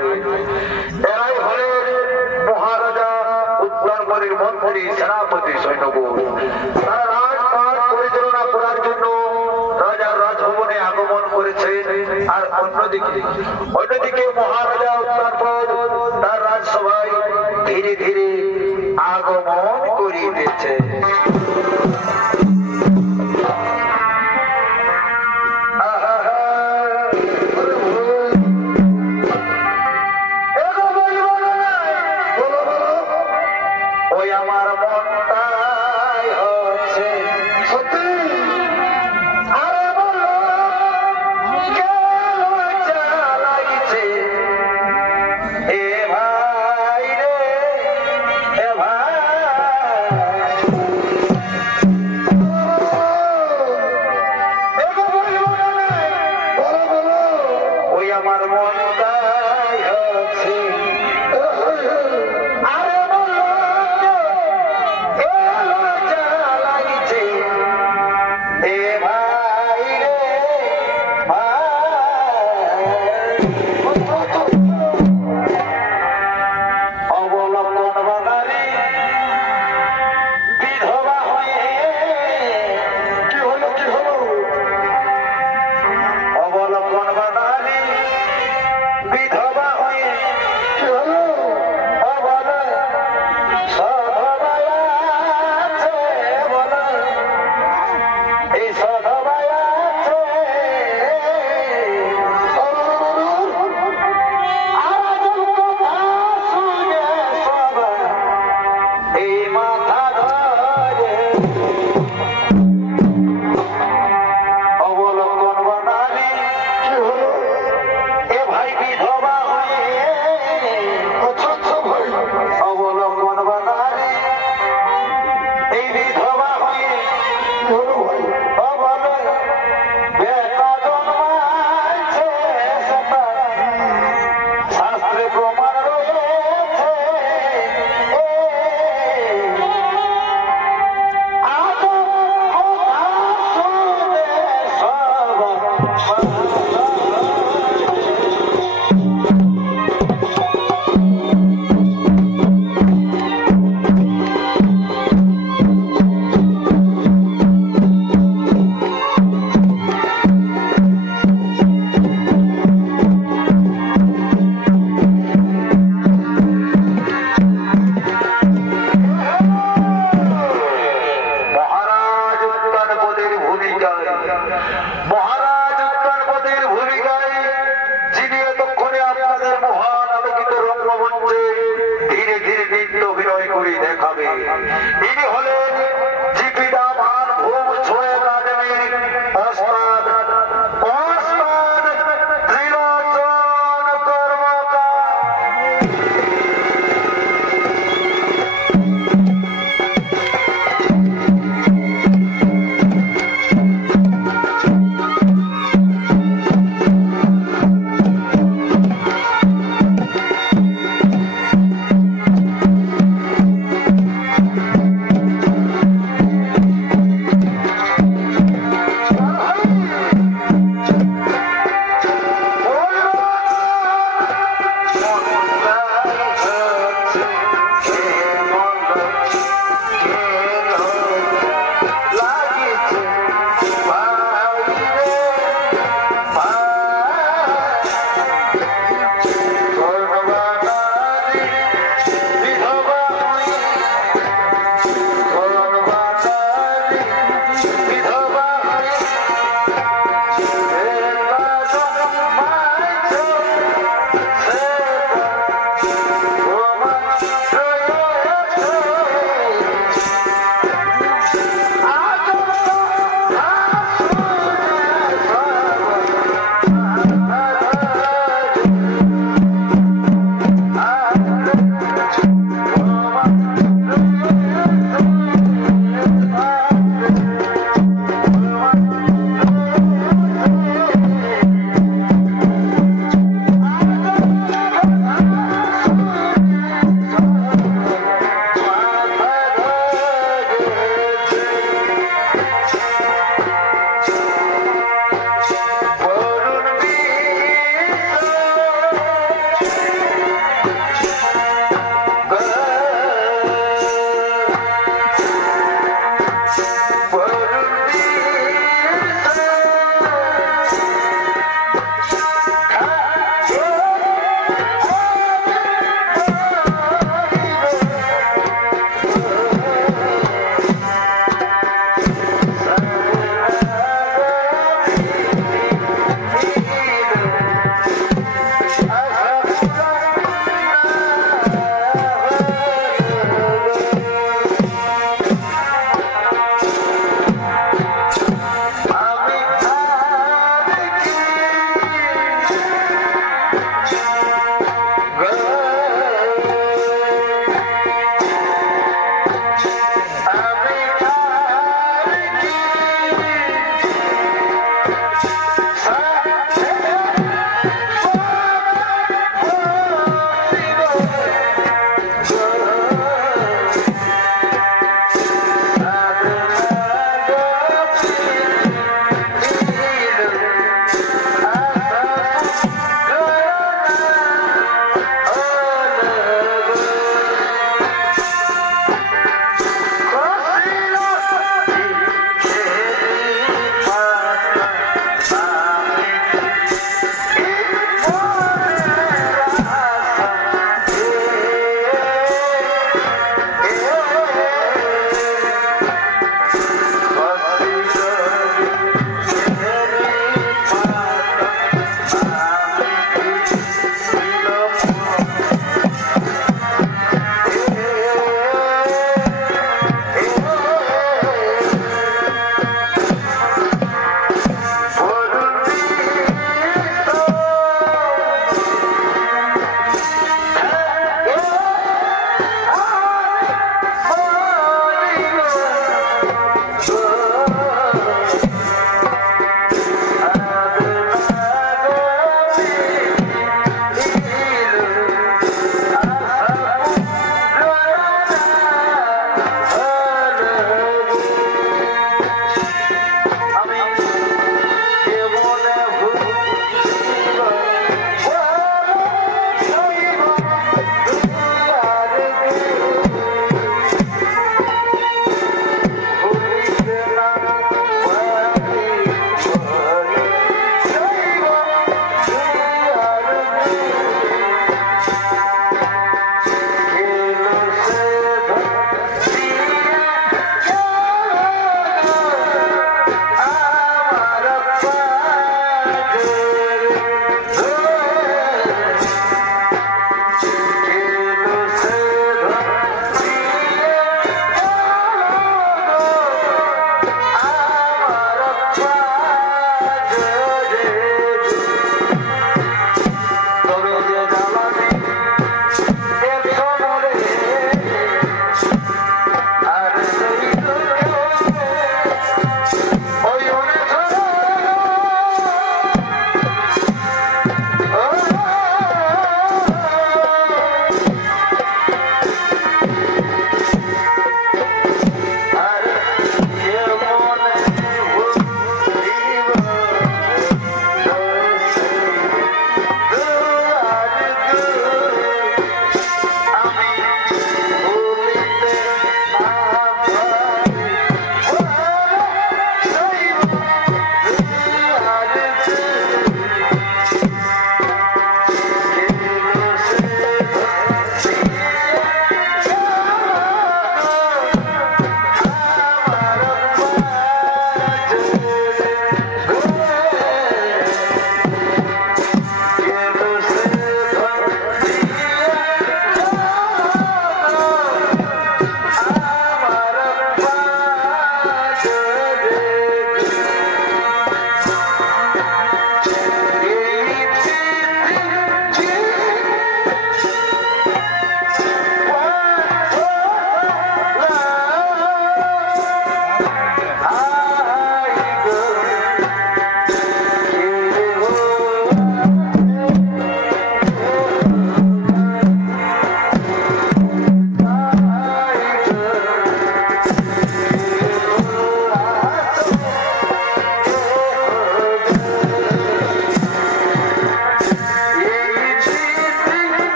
হবে। এরাই হলেন মহারাজা উত্তরপরের মন্ত্রী সেনাপতি সৈন্যগুণ। তারা রাজপাট পরিচালনা করার জন্য রাজার রাজভবনে আগমন করেছে। আর অন্যদিকে মহারাজা উত্তরপর তার রাজসভায় ধীরে ধীরে আগমন করিতেছে।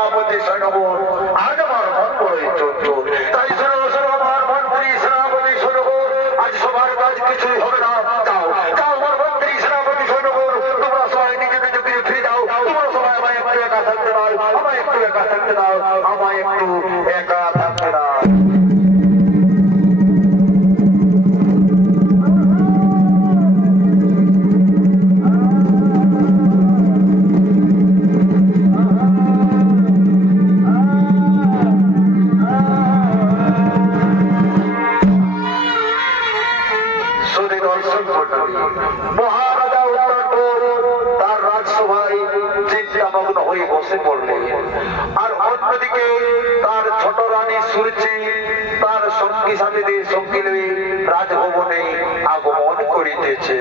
সেনাপতি সৈন্যগণ আজ আমার মন বড়ই চঞ্চল। তাই আমার মন্ত্রী সেনাপতি সৈন্যগণ আজ সবার কাজ কিছুই হবে না। যাও যাও আমার মন্ত্রী সেনাপতি সৈন্যগণ, তোমরা সবাই নিজেকে চোখে ফিরে যাও। তোমরা সবাই আমায় একটু একা থাকতে দাও, আমায় একটু একা থাকতে দাও, আমায় একটু একা থাকতে দাও। মহারাজা তার রাজসভায় চিন্তামগ্ন হয়ে বসে পড়লেন, আর অন্যদিকে তার ছোট রানী সুরচি তার সঙ্গী সাথীদের সঙ্গী লয়ে রাজভবনে আগমন করিতেছে।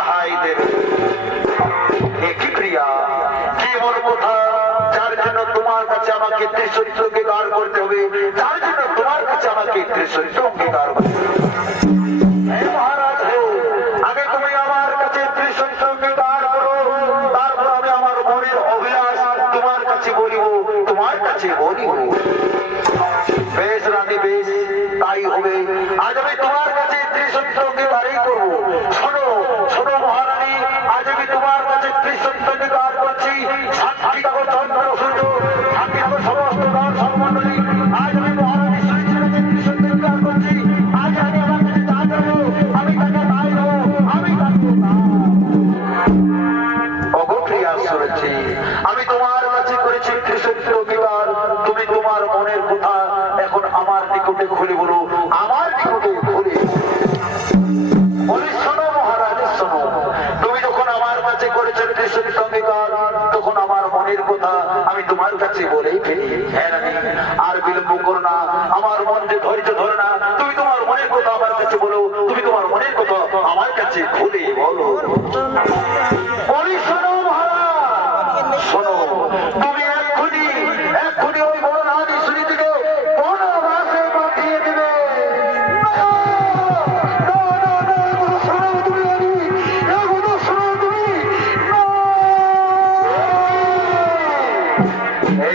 সাহাই দেবে। কি প্রিয়া, কি এমন কথা যার জন্য তোমার কাছে আমাকে ত্রিশৈত্য অঙ্গীকার করতে হবে, যার জন্য তোমার কাছে আমাকে ত্রিশৈত্য অঙ্গীকার করতে হবে? মহারাজ, আগে তুমি আমার কাছে ত্রিশৈত্য অঙ্গীকার করো, তারপর আমি আমার মনের অভিলাষ তোমার কাছে বলিব, তোমার কাছে বলিব। বেশ রানী, বেশ তাই হবে। আজ আমি তোমার কাছে ত্রিশৈত্য অঙ্গীকারই করবো। শোনো শোনো মহারানী, আজ আমি তোমার কাছে ত্রিশৈত্য অঙ্গীকার করছি। সাক্ষী থাকো চন্দ্র সূর্য, সাক্ষী থাকো সমস্ত গান সর্বমণ্ডলী। আজ আমি মহারানী শ্রীজির কাছে ত্রিশৈত্য অঙ্গীকার করছি। আজ আমি আমার কাছে যা দেবো আমি তাকে তাই দেবো, আমি থাকবো না। অগপ্রিয়া শুনেছি, আমি তোমার কাছে করেছি ত্রিশৈত্য অঙ্গীকার। তুমি তোমার মনের কথা এখন আমার নিকটে খুলে বলো, আমার নিকটে খুলে বলি। শোনো মহারাজ, শোনো, তুমি যখন আমার কাছে করেছো ত্রিশৈত্য অঙ্গীকার, তখন আমার মনের কথা আমি তোমার কাছে বলেই ফেলি। হ্যাঁ রানী, আর বিলম্ব করো না, আমার মন যে ধৈর্য ধরে না। তুমি তোমার মনের কথা আমার কাছে বলো, তুমি তোমার মনের কথা আমার কাছে খুলে বলো। বলি শোনো মহারাজ, শোনো, তুমি এক্ষুনি এক্ষুনি ওই বড় রানী সুনীতিকে বনবাসে পাঠিয়ে দেবে।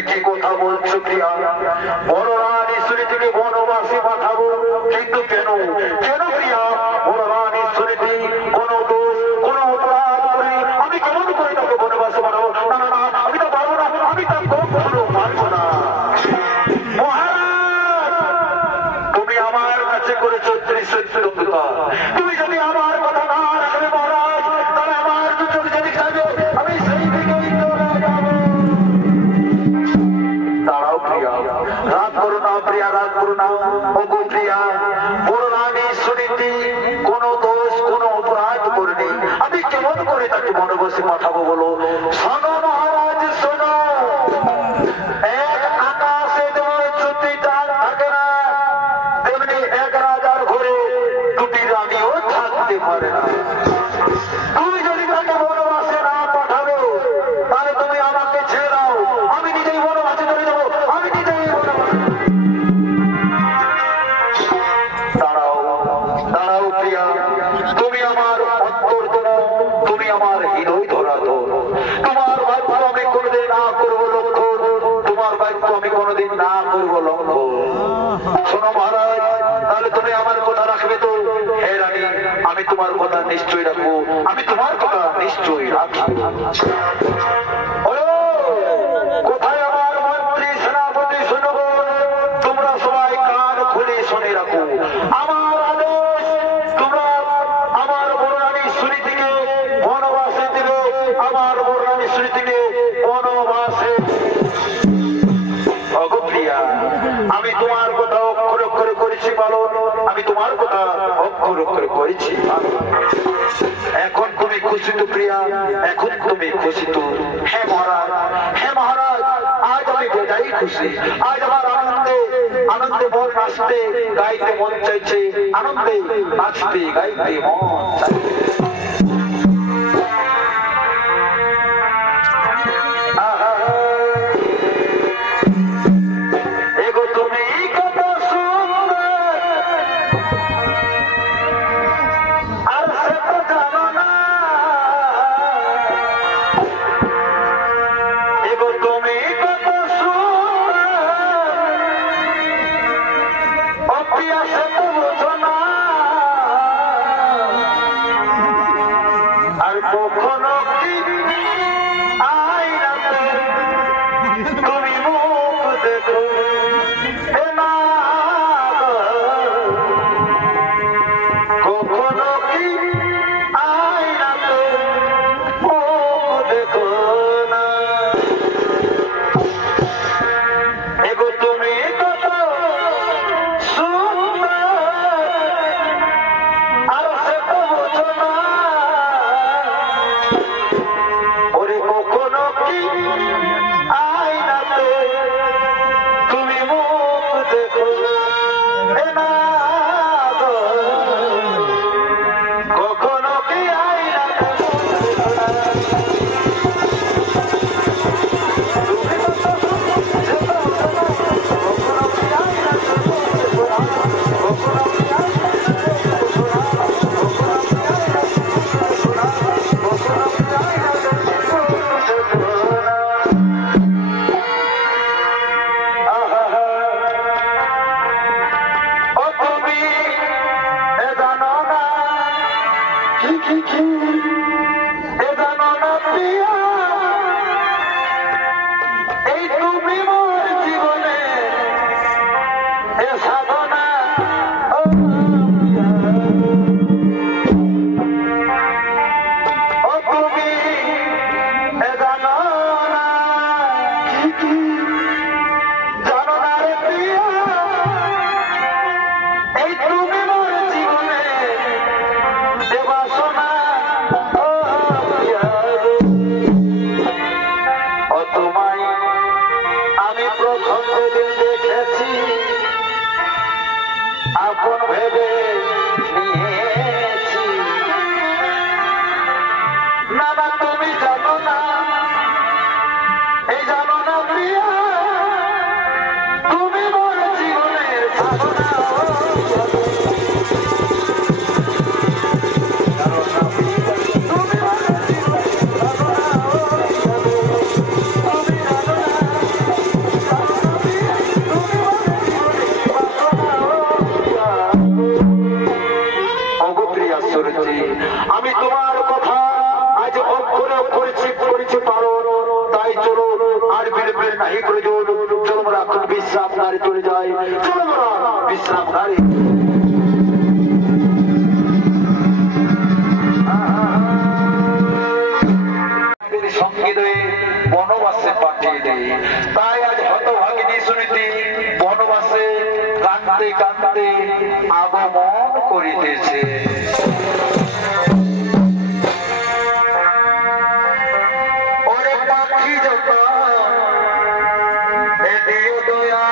কি কথা বলছো প্রিয়া? বড় রানী সুনীতিকে বনবাসে পাঠাবো? কিন্তু কেন কেন প্রিয়া? বড় রানী সুনীতি কোন দোষ কোন অপরাধ করে আমি কেমন করে তাকে বনবাসে পাঠাবো? না না না, আমি তো পারবো না, আমি তা কখনো পারবো না। মহারাজ, তুমি আমার কাছে করেছো ত্রিশৈত্য অঙ্গীকার। তুমি যদি আমার কথা না রাখবে মহারাজ, তাহলে আমার দু চোখ যদি থাকে আমি সেই দিকেই চলে যাবো। দাঁড়াও প্রিয়া, রাগ করো না প্রিয়া, রাগ করো না। ওগো প্রিয়া, বড় রানী সুনীতি কোন দোষ কোন অপরাধ করেনি, আমি কেমন করে তাকে বনবাসে পাঠাবো বলো? শোনো মহারাজ, শোনো, এক আকাশে যেমন জ্যোতি চাঁদ থাকে না, তেমনি এক রাজার ঘরে দুটি রানীও থাকতে পারে না। তুমি যদি তাকে বনবাসে না পাঠাবে, তাহলে তুমি আমাকে ছেড়ে দাও, আমি নিজেই বনবাসে চলে যাবো, আমি নিজেই বনবাসে। দাঁড়াও দাঁড়াও প্রিয়া, তুমি আমার অন্তর্তম, তুমি আমার হৃদয় ধরাতো। তোমার বাক্য আমি কোনোদিন না করবো লক্ষ্য, তোমার বাক্য আমি কোনোদিন না করবো লক্ষ্য। শোনো মহারাজ, তাহলে তুমি আমার কথা রাখবে তো? হে রানী, আমি তোমার কথা নিশ্চয়ই রাখবো, আমি তোমার কথা নিশ্চয়ই রাখবো। কোথায় আমার মন্ত্রী সেনাপতি সৈন্যগণ? তোমরা সবাই কান খুলে শুনে রাখো। আমার আদেশ, তোমরা আমার বড় রানী সুনীতিকে বনবাসে দেবে, আমার বড় রানী সুনীতিকে বনবাসে। অগপ্রিয়া, আমি তোমার কথা অক্ষর অক্ষরে করেছি পালন, আমি তোমার কথা অক্ষর অক্ষরে করেছি। এখন তুমি খুশি তো প্রিয়া? এখন তুমি খুশি তো? হ্যাঁ মহারাজ, হ্যাঁ মহারাজ, আজ আমি বোঝাই খুশি। আজ আমার আনন্দে আনন্দে মন নাচতে গাইতে মন চাইছে, আনন্দে নাচতে গাইতে মন চাইছে। এগো তুমি কত সুন্দর, আর সে তো জানো না। এগো তুমি কত সুন্দর, ও প্রিয়া সে তো বোঝো না। আর কখনো কি আয়নাতে তুমি মুখ দেখো? কখনো কি আয়নাতে মুখ দেখো না? এগো তুমি কত সুন্দর, আর সে তো বোঝো না। ওরে এ জানো না প্রিয়া এই তুমি মোর জীবনে এ সাধনা ও তুমি এ জানো না কি জানো না রে প্রিয়া এই তুমি মোর জীবনে এ বাসনা ও প্রিয়া ও তোমায় আমি প্রথম যেদিন দেখেছি আপন ভেবে নিয়েছি না না তুমি জানো না এই জানো না প্রিয়া তুমি মোর জীবনের সাধনা আমি তোমার কথা আজ অক্ষরে অক্ষরে ঠিক করেছি পালন তাই চলো আর বিলম্বে নাহি করে চলো আমরা এখন বিশ্রাম নারে চলে যাই চলো আমরা বিশ্রাম নারে সঙ্গীত বনবাসে পাঠিয়ে দেয় তাই আজ হতভাগিনী সুনীতি বনবাসে কাঁদতে কাঁদতে আগমন করিতেছে ওরে পাখি যত দিও দয়া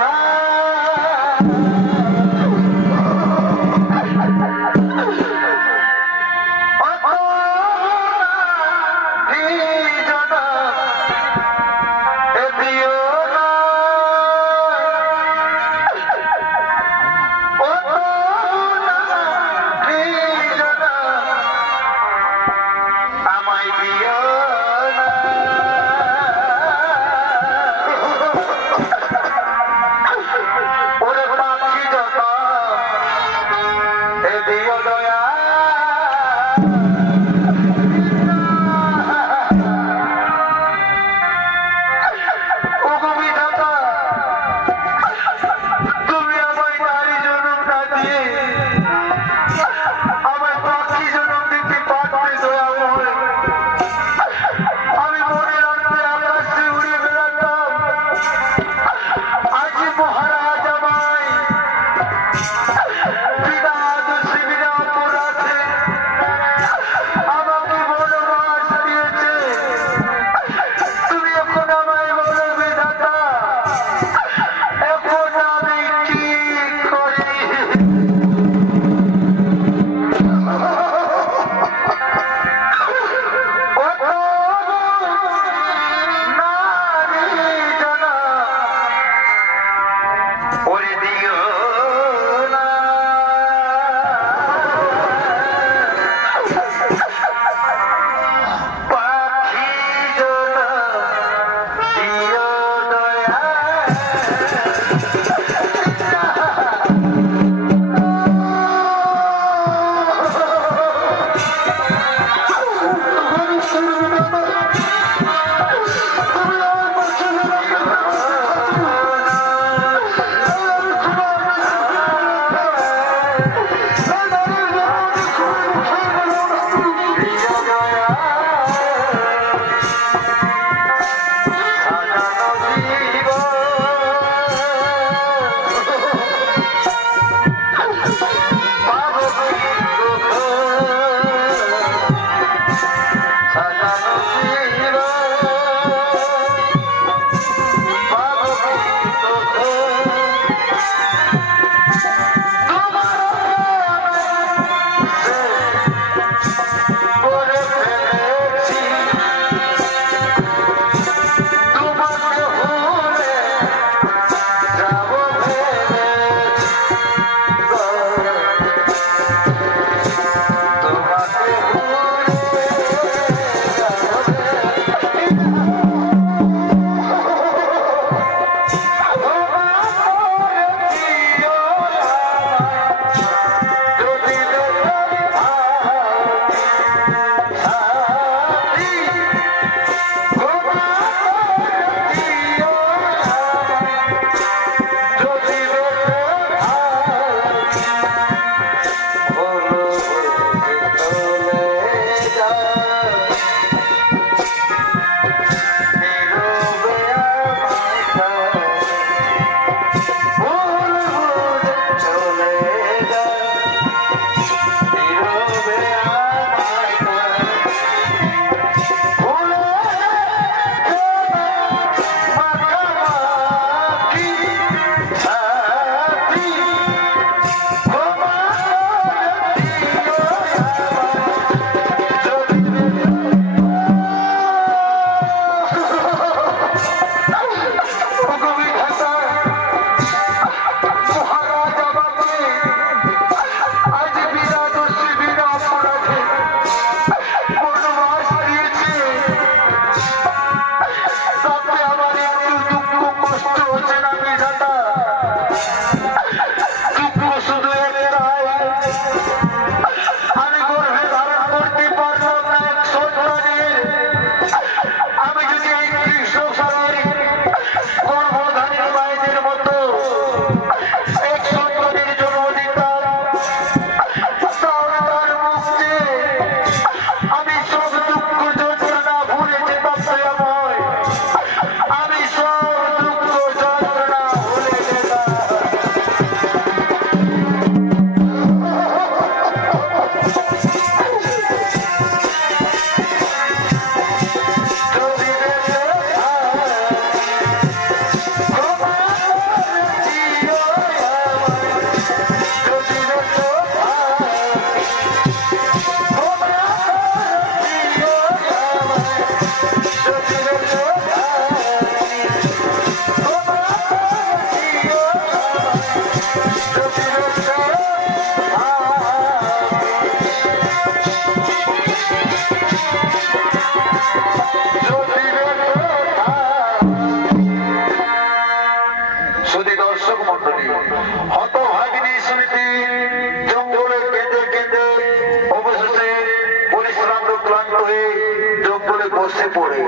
জঙ্গলে বসে পড়ে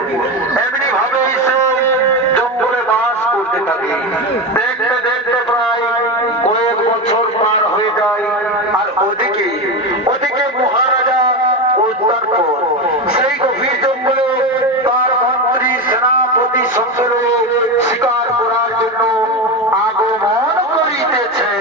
এমনি ভাবে সে জঙ্গলে বাস করতে থাকে। দেখতে দেখতে প্রায় কয়েক বছর পার হয়ে যায়। আর ওদিকে মহারাজা উত্তরপর সেই গভীর জঙ্গলে তার মন্ত্রী সেনাপতি সঙ্গে শিকার করার জন্য আগমন করিতেছে।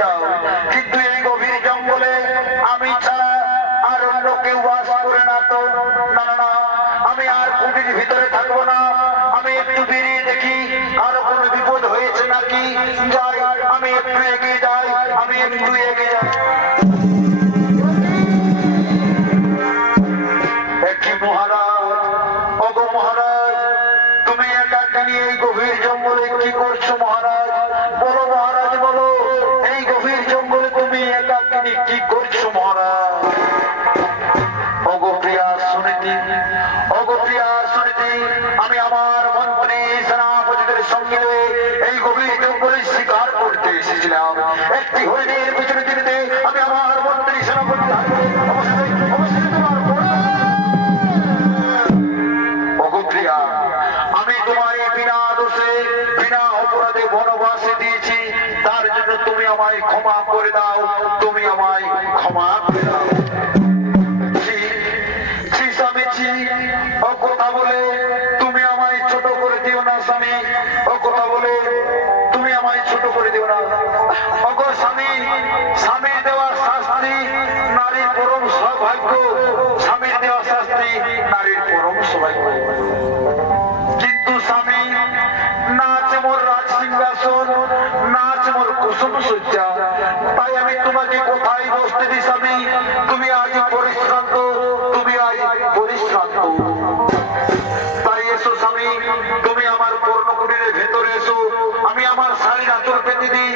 যাও, কিন্তু এই গভীর জঙ্গলে আমি ছাড়া আর অন্য কেউ বাস করে না তো? না না না, আমি আর কুটির ভিতরে থাকবো না। আমি একটু বেরিয়ে দেখি আরো কোনো বিপদ হয়েছে নাকি। যাই, আমি একটু এগিয়ে যাই, আমি একটু এগিয়ে যাই। কি মহারাজ, ওগো মহারাজ, তুমি একা নিয়ে এই গভীর জঙ্গলে কি করছো মহারাজ? বলো মহারাজ, বলো, এই গভীর জঙ্গলে তুমি একা নিয়ে কি করছো মহারাজ? ওগো প্রিয়া শুনিতি, ওগো প্রিয়া শুনিতি, আমি আমার মন্ত্রী সেনাপতিদের সঙ্গে এই গভীর জঙ্গলে শিকার করতে এসেছিলাম। একটি হরিণের পিছনে দিতে আমি আমার মন্ত্রী সেনাপতি আমি তোমায় বিনা দোষে বিনা অপরাধে বনবাসে দিয়েছি, তার জন্য তুমি আমায় ক্ষমা করে দাও, তুমি আমায় ক্ষমা করে দাও। ও কথা বলে তুমি আমায় ছোট করে দিও না স্বামী, ও কথা বলে তুমি আমায় ছোট করে দিও না। ওগো স্বামী, স্বামীর দেওয়া শাস্তি নারীর পরম সৌভাগ্য, স্বামীর দেওয়া শাস্তি নারীর পরম সৌভাগ্য। কিন্তু স্বামী, নাচ মোর রাজ সিংহাসন, নাচ মোর কুসুম সজ্জা, তাই আমি তোমাকে কোথায় বসতে দিই স্বামী? তুমি আজ পরিশ্রান্ত, তুমি আজ পরিশ্রান্ত। তাই এসো স্বামী, তুমি আমার পর্ণকুটিরের ভেতরে এসো, আমি আমার শাড়ির আঁচল পেতে দিই,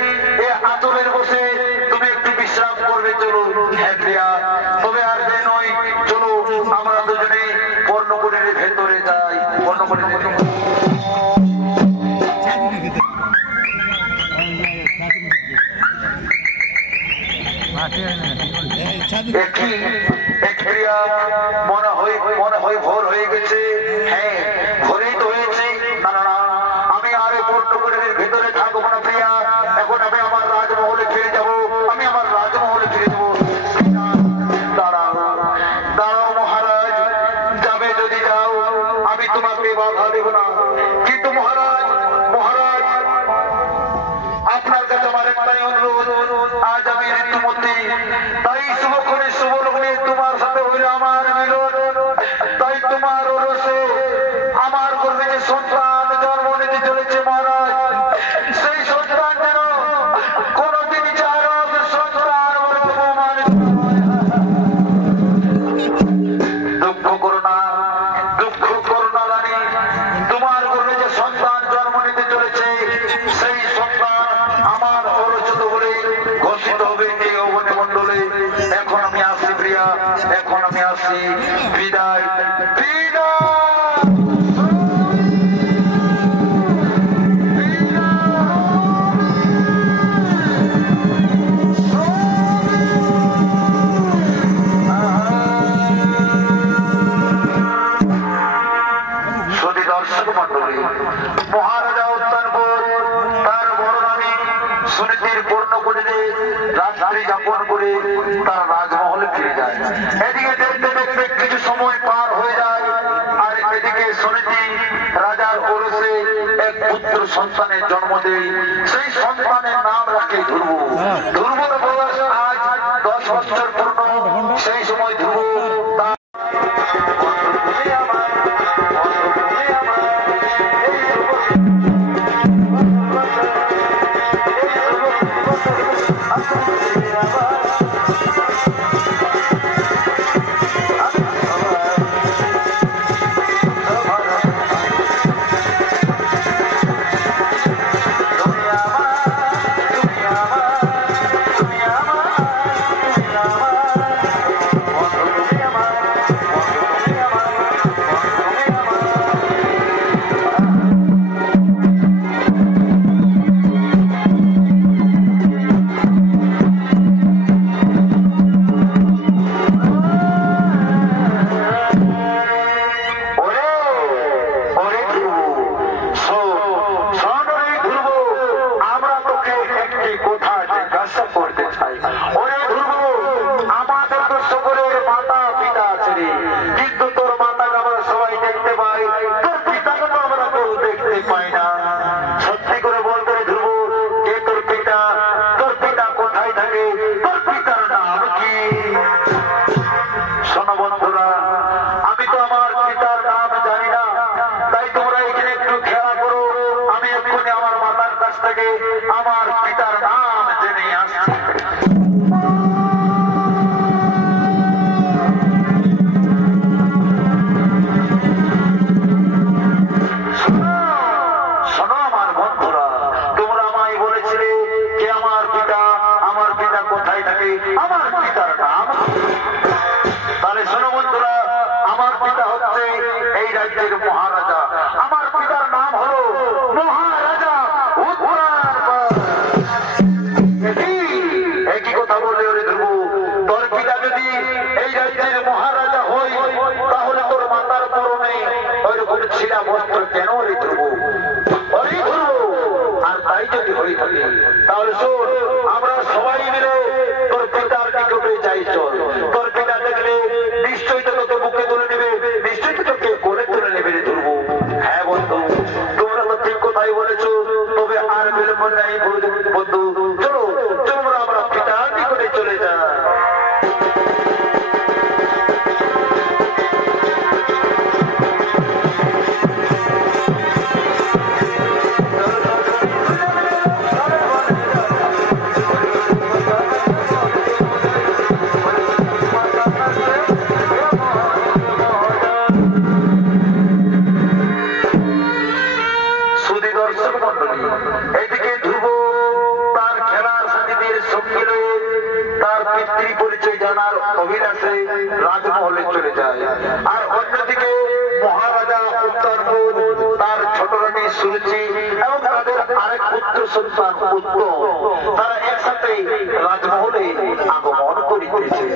এ আঁচলের বসে তুমি একটু বিশ্রাম করবে। চলো হ্যাঁ প্রিয়া, তবে আর যে নয়, চলো আমরা দুজনে পর্ণকুটিরের ভেতরে যাই। পর্ণকুটিরের মনে হয় ভোর হয়ে গেছে। হ্যাঁ, ভোরই তো হয়েছে। না না না, আমি আর পর্ণকুটিরের ভেতরে থাকবো না প্রিয়া, এখন আমি আমার রাজমহলে ফিরে যাব, আমি আমার রাজমহলে ফিরে যাবো। দাঁড়াও দাঁড়াও মহারাজ, যাবে যদি যাও, আমি তোমাকে বাধা দেব না। কিন্তু মহারাজ, মহারাজ, আপনার কাছে আমার একটাই অনুরোধ, আজ আমি ঋতুমতী, তাই শুভক্ষণে শুভ লগ্নে তোমার সাথে হইলে আমার মিলন, তাই তোমার ওরসে আমার গর্ভে যে সন্তান জন্ম নিতে চলেছে মহারাজ, সেই সন্তান যেন কোনদিন চারক সন্তান দুঃখ করো না, দুঃখ করো না রানী, তোমার গর্ভে যে সন্তান জন্ম নিতে চলেছে সেই সন্তান আমার অরচিত বলে ঘোষিত হবে এই অবনী মণ্ডলে। এখন আমি আসি প্রিয়া, এখন আমি আসি, বিদায় বিদায়। দর্শক মন্ডলী, মহারাজা উত্তানপুর তার বড় রানী সুনীতির পর্ণকুটিরে রাত্রি যাপন করে তার রাজমহলে ফিরে যায়। এদিকে দেখতে দেখতে কিছু সময় পার হয়ে যায়, আর এদিকে সুনীতি রাজার ওরসে এক পুত্র সন্তানের জন্ম দেয়। সেই সন্তানের নাম রাখে ধ্রুব। ধ্রুবর বয়স আজ 10 বছর পূর্ণ। সেই সময় ধ্রুব আমার পিতার নাম জেনে আসছে। শোনো আমার বন্ধুরা, তোমরা আমায় বলেছিলে যে আমার পিতা কোথায় থাকে, আমার পিতার নাম। তাহলে শোনো বন্ধুরা, আমার পিতা হচ্ছে এই রাজ্যের মহারাজা। আমার পিতার নাম হলো মহারাজা একই কথা বলে ওরে ধ্রুব, তোর পিতা যদি এই রাজ্যের মহারাজা হয় তাহলে তোর মাতার পরনে ওইরকম ছিঁড়া বস্ত্র কেন রে ধ্রুব? ওরে ধ্রুব, আর তাই যদি হয়ে থাকে তাহলে শোন, আমরা সবাই মিলে তোর পিতার নিকটে যাই। চল, তোর পিতা দেখলে নিশ্চয়ই তো তোকে বুকে তুলে নেবে, নিশ্চয়ই তো তোকে কোলে তুলে নেবে রে ধ্রুব। হ্যাঁ বন্ধু, তোমরা তো ঠিক কথাই বলেছো। তবে আর বিলম্ব নাই বন্ধু, চলো তোমরা আমরা পিতার নিকটে চলে যাই। এদিকে ধ্রুব তার খেলার সাথীদের সঙ্গে রয়ে তার পিতৃ পরিচয় জানার অভিলাষে রাজমহলে চলে যায়। আর অন্যদিকে মহারাজা উত্তরপুর, তার ছোট রানী সুরুচি এবং তাদের আরেক পুত্র সন্তান উত্তম, তারা একসাথে রাজমহলে আগমন করিতেছে।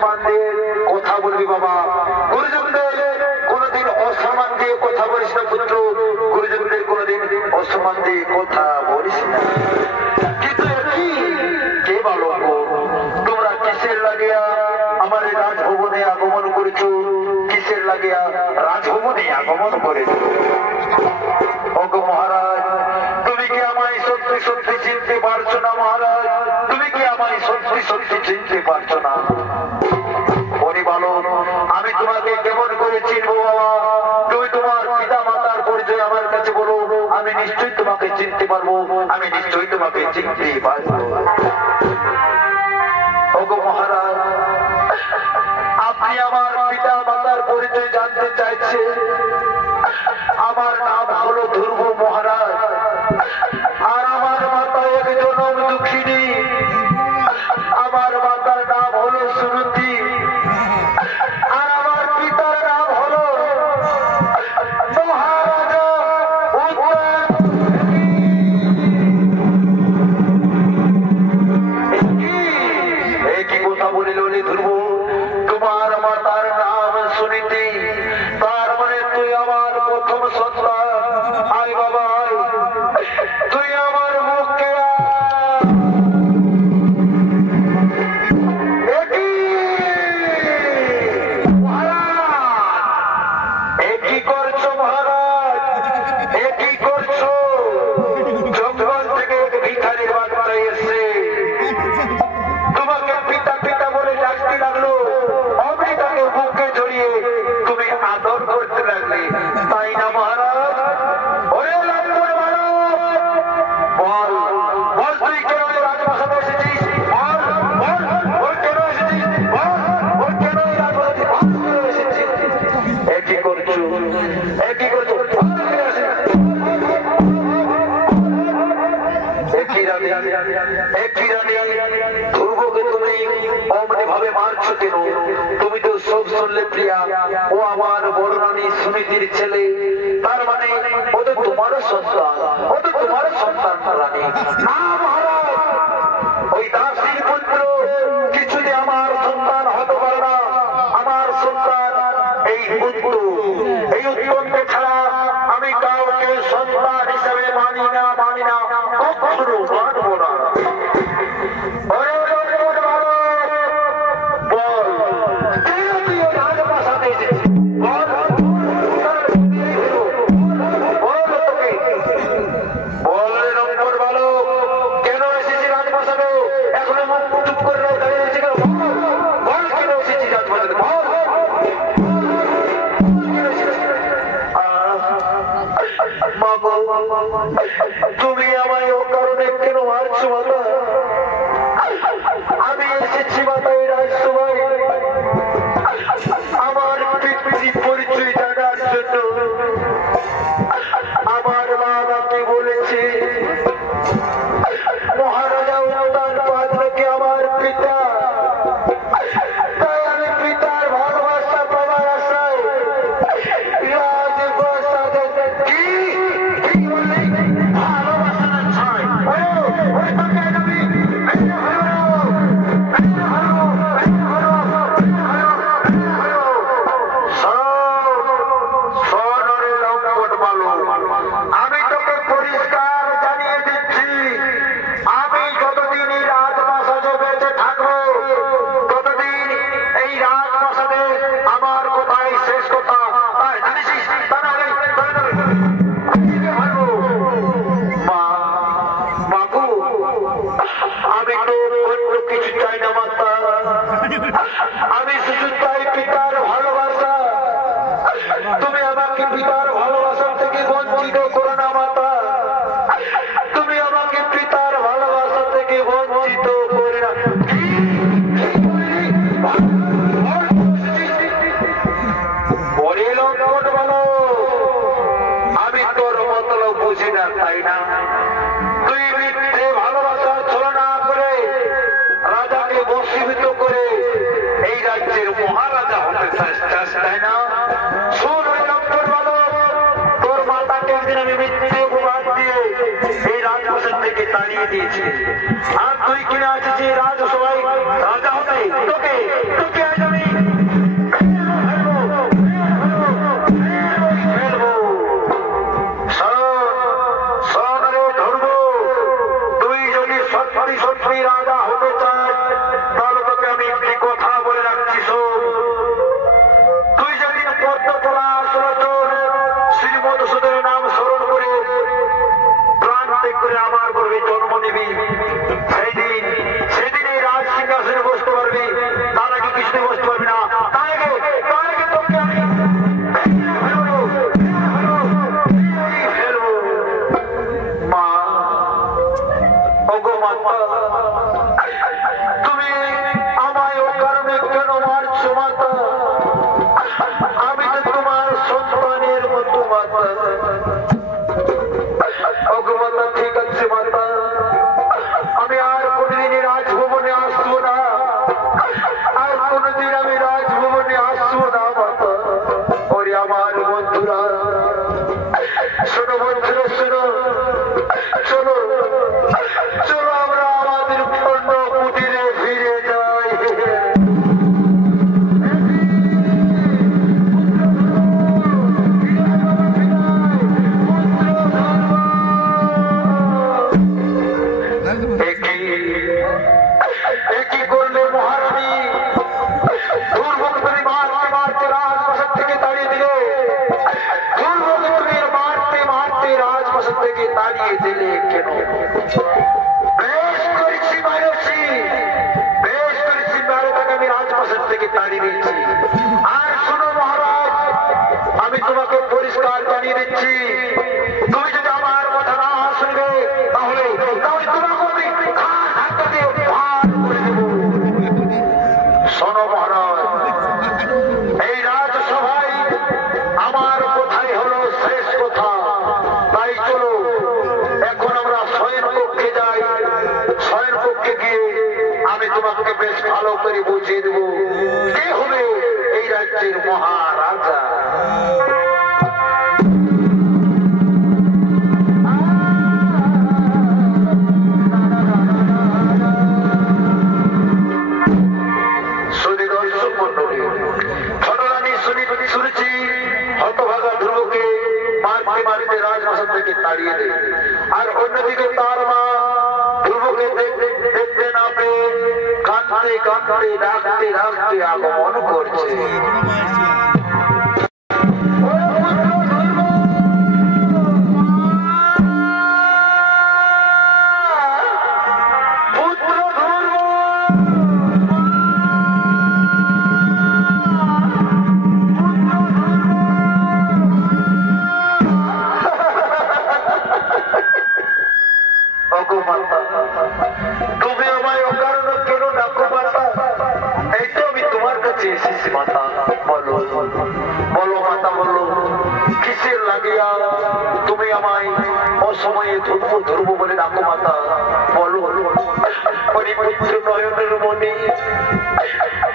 সম্মান দিয়ে কথা বলবি বাবা। গুরুজনদের কোনোদিন অসম্মান দিয়ে কথা বলিস না পুত্র, গুরুজনদের কোনোদিন অসম্মান দিয়ে কথা বলিস না। কিন্তু কে বলো তোমরা কিসের লাগিয়া আমার রাজভবনে আগমন করেছ? কিসের লাগিয়া রাজভবনে আগমন করেছ? ওগো মহারাজ, তুমি কি আমায় সত্যি সত্যি চিনতে পারছো না? মহারাজ, তুমি কি আমায় সত্যি সত্যি চিনতে পারছো না? বলি বলো, আমি তোমাকে কেমন করে চিনবো বাবা? তুমি তোমার পিতা মাতার পরিচয় আমার কাছে বলো, আমি নিশ্চয়ই তোমাকে চিনতে পারবো, আমি নিশ্চয়ই তোমাকে চিনতে পারবো। ওগো মহারাজ, আপনি আমার পিতা মাতার পরিচয় জানতে চাইছে? আমার নাম হলো ধ্রুব মহারাজ, আর আমার মাতা এক জনম দুঃখিনী। আমার মাতার নাম হলো সুরতি, আর আমার পিতার নাম হলো মহারাজা একই কথা বলিল ধ্রুব, তোমার মাতার নাম সুনীতি, তার মানে তুই আমার প্রথম সন্তান। আয় বাবা, তুই আমার মুখকে একই করছো মহারাজ, একই করছো। জঙ্গল থেকে এক ভিখারির বাচ্চা এসে তোমাকে পিতা পিতা বলে ডাকতে লাগলো, অমনি তাকে বুকে জড়িয়ে তুমি আদর করতে লাগলে, তাই না মহারাজ? ওরে লম্বর মানব, বল বল, তুই কেন রাজপ্রাসাদে এসেছিস? বল বল, ওর কেন এসেছিস? বল, ওর কেন রাজপ্রাসাদে এসেছিস? একই করছো, একই করছো। ধ্রুবকে তুমি অমনি ভাবে মারছো কেন? তুমি তো সব শুনলে প্রিয়া, ও আমার বড় রানী সুনীতির ছেলে, তার মানে ও তো তোমারও সন্তান, ও তো তোমারও সন্তান রানী। না মহারাজ, ওই দাসীর পুত্র কিছুতে আমার সন্তান হতে পারে না। আমার সন্তান এই পুত্র, এই উত্তম ছাড়া আমি কাউকে সন্তান হিসেবে মানি না, মানি না, কখনো মানবো না। তুমি আমায় ও কারণে কেন মারছো মাতা? আমি এসেছি মাতা এই রাজসভায় আমার পিতৃ পরিচয় জানার জন্য। আমার মা আমাকে বলেছে মহারাজা উত্তাল পাত্রকে আমার পিতা, তাই আমি পিতার ভালোবাসা পাওয়ার আশায় রাজপ্রাসাদে আমি তোকে পরিষ্কার জানিয়ে দিচ্ছি, আমি যতদিন এই রাজপ্রাসাদে বেঁচে থাকবো ততদিন এই রাজপ্রাসাদে আমার কথাই শেষ কথা। আমি তো অন্য কিছু চাই না মাতা, আমি শুধু চাই পিতার ভালোবাসা। তুমি আমাকে পিতার ভালোবাসা থেকে বঞ্চিত করো না মাতা, তুমি আমাকে পিতার ভালোবাসা থেকে বঞ্চিত করে না। আমি তোর মতলব বুঝি না, তাই না? তুই মিথ্যে ভালোবাসার ছলনা করে রাজাকে বশীভূত করে এই রাজ্যের মহারাজা হতে চাস, তাই না? শোন ডক্টর বালক, তোর মাতাকে একদিন আমি মিথ্যে অপবাদ দিয়ে এই রাজপ্রাসাদ থেকে তাড়িয়ে দিয়েছি, আর তুই কিনে আছিস রাজসভায় রাজা হতে। তোকে তোকে তোমাকে বেশ ভালো করে বুঝিয়ে দেবো কে হবে এই রাজ্যের মহারাজা। শুনেছি হতভাগা ধ্রুবকে মারতে মারতে রাজপ্রাসাদ থেকে তাড়িয়ে দেয়, আর অন্যদিকে তার মা ধ্রুবকে দেখতে না পেয়ে কাঁদতে কাঁদতে ডাকতে ডাকতে আগমন করছে। তুমি আমায় অকারণ কেন ডাকো মাতা? এই তো আমি তোমার কাছে এসেছি মাতা। বলো বলো মাতা, বলো কিসের লাগিয়া তুমি আমায় অসময়ে ধরবো ধরবো বলে ডাকো মাতা? বলো পরিপুত্র নয়নের মনে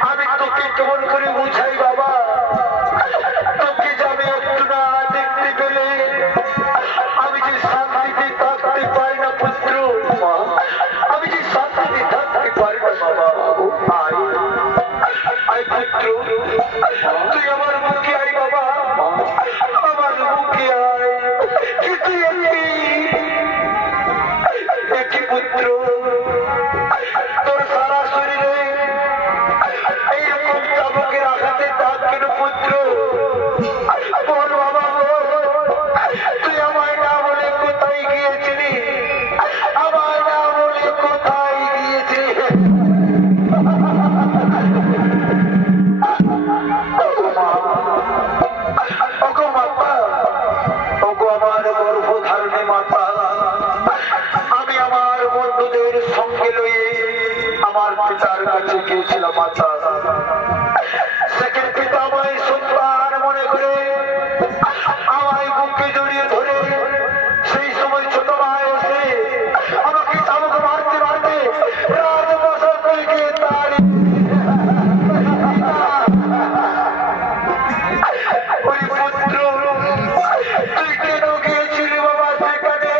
আমি তোকে কেমন করে বুঝাই বাবা? তোকে যাবে একটু না দেখতে পেলে আমি যে শান্তিতে থাকতে পারি না পুত্র, আমি যে শান্তিতে থাকতে পারি না বাবা। আই পুত্র, তুই আমার মুখে আই বাবা, আমার মুখে আয়। কিন্তু একটি পুত্র তোর সারা শরীরে এইরকম চাবুকের আঘাতে দাগ কেন পুত্র? বল বাবা, তুই আমায় না বলে কোথায় গিয়েছিলি? আমায় না বলে কোথায় গিয়েছিলি? ওগো মাতা, ওগো আমার গর্ভধারণী মাতা, আমি আমার বন্ধুদের সঙ্গে লয়ে আমার পিতার কাছে গিয়েছিলাম মাতা। সেখানে পিতা আমায় সন্তান মনে করে আমায় বুকে জড়িয়ে ধরে সেই সময় ছোট ভাই এসে আমাকে চাবুক মারতে মারতে রাজপ্রাসাদ থেকে তাড়িয়ে ওই পুত্র তুই কেন গিয়েছিলি বাবা সেখানে?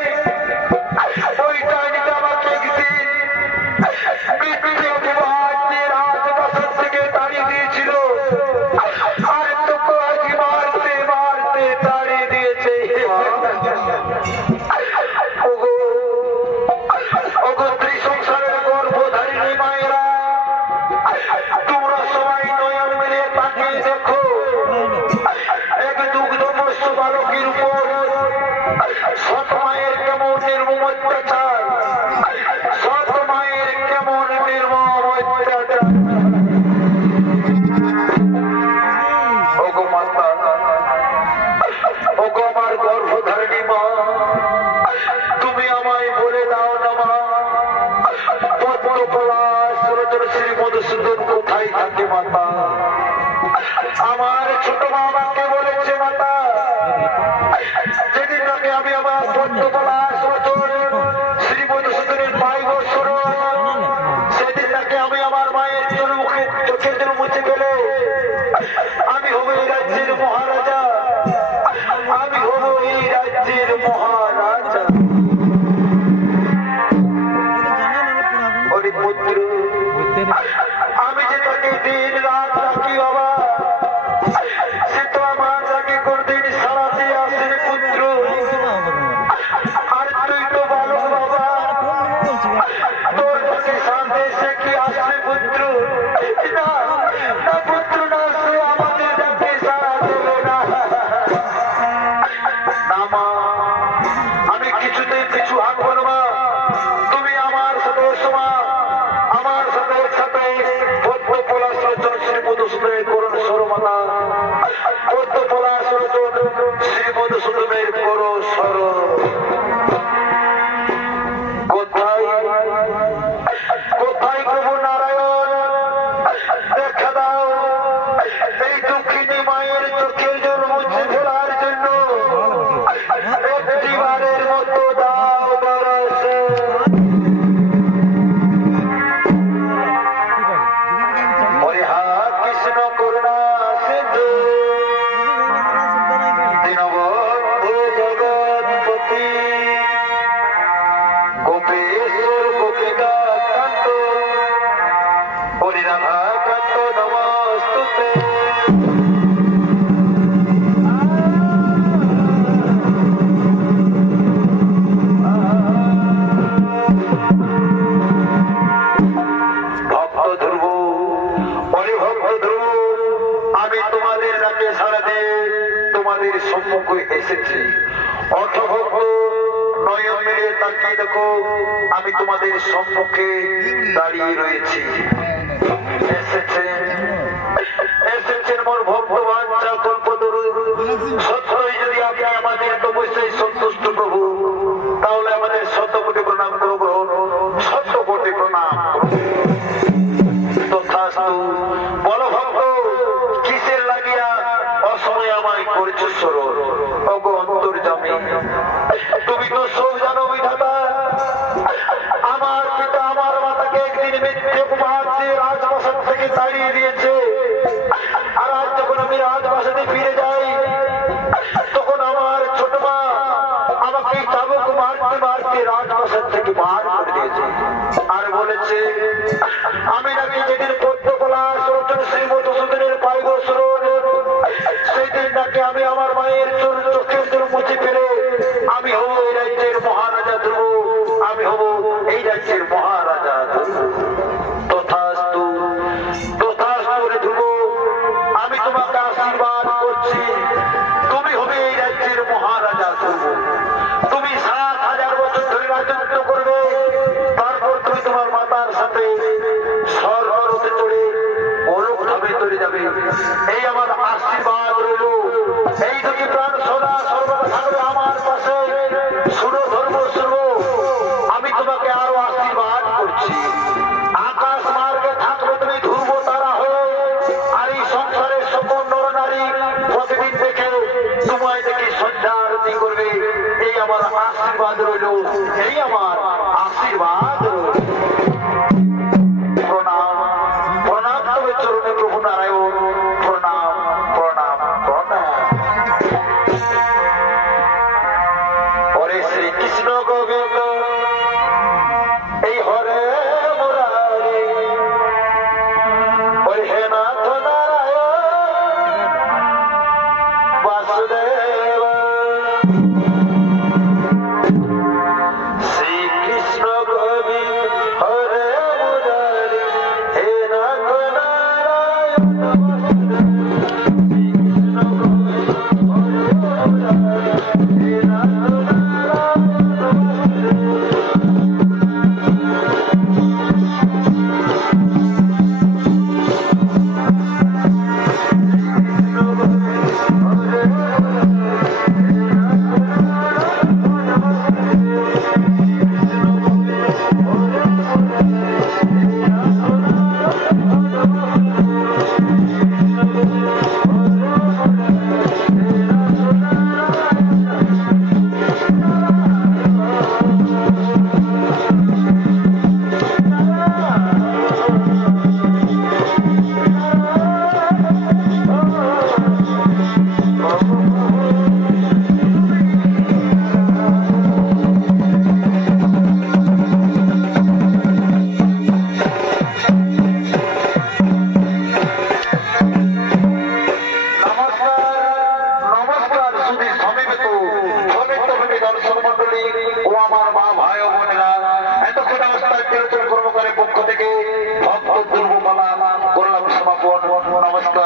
ওই টাইমটা আমাকে একদিন পিঠে অভিমান দিয়ে রাজপ্রাসাদ থেকে তাড়িয়ে দিয়েছিল, আর তোকে আজ মারতে মারতে তাড়িয়ে দিয়েছে। ওগো ওগো ত্রিসংসারের গর্ভধারিণী মায়েরা, তোমরা সবাই নয়ন মিলিয়ে তাকিয়ে দেখো এক দুগ্ধমস্ত বালকের উপর সৎ মায়ের কেমন নির্মম অত্যাচার, সৎ মায়ের কেমন নির্মম অত্যাচার। ওগো মাতা, ওগো আমার গর্ভধারিণী মা, তুমি আমায় বলে দাও না মা, পদ্মপলাশ শ্রী মধুসূদন কোথায় থাকে মাতা? আমার ছোট মা আমাকে বলেছে মাতা, যেদিন নাকি আমি আমার পদ্মপলাশ শ্রী মধুসূদনের পাই বৎসর, সেদিন নাকি আমি আমার মায়ের চোখের জন্য মুছে গেলে আমি হব এই রাজ্যের মহারাজা, আমি হব এই রাজ্যের মহারাজা। পুত্র আমি যে তাকে দিন রাত রাখি বাবা, সে তো আমার রাগে কোনদিন সারাতে আসে পুত্র। আর তুই তো বালক বাবা, তোর কাছে সাথে সে কি আসবে পুত্র? না না পুত্র না, সে আমাদের ডাকে সারা দেবে না। না মা, আমি কিছুতেই কিছু হাঁটবো না মা, তুমি আমার সাথে এসো মা, আমার সাথে একসাথে পদ্মপলাশ শ্রী মধুসূদনের করুণ স্বরূপ এসেছি। অর্থভক্ত নয়ন মিলিয়ে তাকিয়ে দেখো, আমি তোমাদের সম্মুখে দাঁড়িয়ে রয়েছি। এসেছেন মোর ভক্ত বাঞ্ছা কল্পতরু। সত্যই যদি আপনি আমাদের তপস্যায় সন্তুষ্ট প্রভু, তাহলে আমাদের শতকোটি প্রণাম গ্রহণ, শতকোটি প্রণাম। তথাস্তু। বলো ভক্ত, কিসের লাগিয়া অসময়ে আমায় করেছ স্মরণ? ওগো অন্তর্যামী, তুমি তো সব জানো বিধাতা। আমার পিতা আমার মাতাকে একদিন মিথ্যে উপহার দিয়ে রাজপ্রাসাদ থেকে তাড়িয়ে দিয়েছে। আর আজ যখন আমি রাজপ্রাসাদে ফিরে যাই, তখন আমার ছোট মা আমাকে চাবুক মারতে মারতে রাজপ্রাসাদ থেকে বার করে দিয়েছে। আর বলেছে আমি নাকি যেদিন পদ্মকলার সরোজন শ্রী মধুসূদনের পাইব স্মরণ, সেই দিন নাকি আমি আমার মায়ের চোখের জল মুছে ফেলে আমি হব এই রাজ্যের মহারাজা ধ্রুব, আমি হব এই রাজ্যের মহারাজা ধ্রুব। তথাস্তু, তথাস্তু রে ধ্রুব, আমি তোমাকে আশীর্বাদ করছি, তুমি হবে এই রাজ্যের মহারাজা ধ্রুব। তুমি ৭,০০০ বছর ধরে রাজত্ব করবে, তারপর তুমি তোমার মাতার সাথে স্বর্গরথে চড়ে গোলক ধামে চলে যাবে। এই আমার আশীর্বাদ রইল। এই দুটি প্রাণ সদা সর্বদা থাকবে আমার পাশে। শুনো ধর্ম শুনো, আমি তোমাকে আরো আশীর্বাদ করছি। আকাশ মার্গে থাকবে তুমি ধ্রুব তারা হয়ে, আর এই সংসারের সকল নরনারী প্রতিদিন দেখে তোমায় দেখে সন্ধ্যা আরতি করবে। এই আমার আশীর্বাদ রইল, এই আমার আশীর্বাদ রইল। প্রণাম প্রণাম তবে চরণে প্রভু নারায়ণ, প্রণাম প্রণাম প্রণাম। হরে শ্রীকৃষ্ণ গোবিন্দ, এই হরে মুরারি, হরে হে নাথ নারায়ণ বাসুদেব। শ্রীকৃষ্ণ গোবিন্দ হরে মুরারি, হে নাথ নারায়ণ শ্রীকৃষ্ণ গোবিন্দ হরে মুরারি, হে নাথ দর্শক মন্ডলী ও আমার মা ভাই ও বোনেরা, এতক্ষণ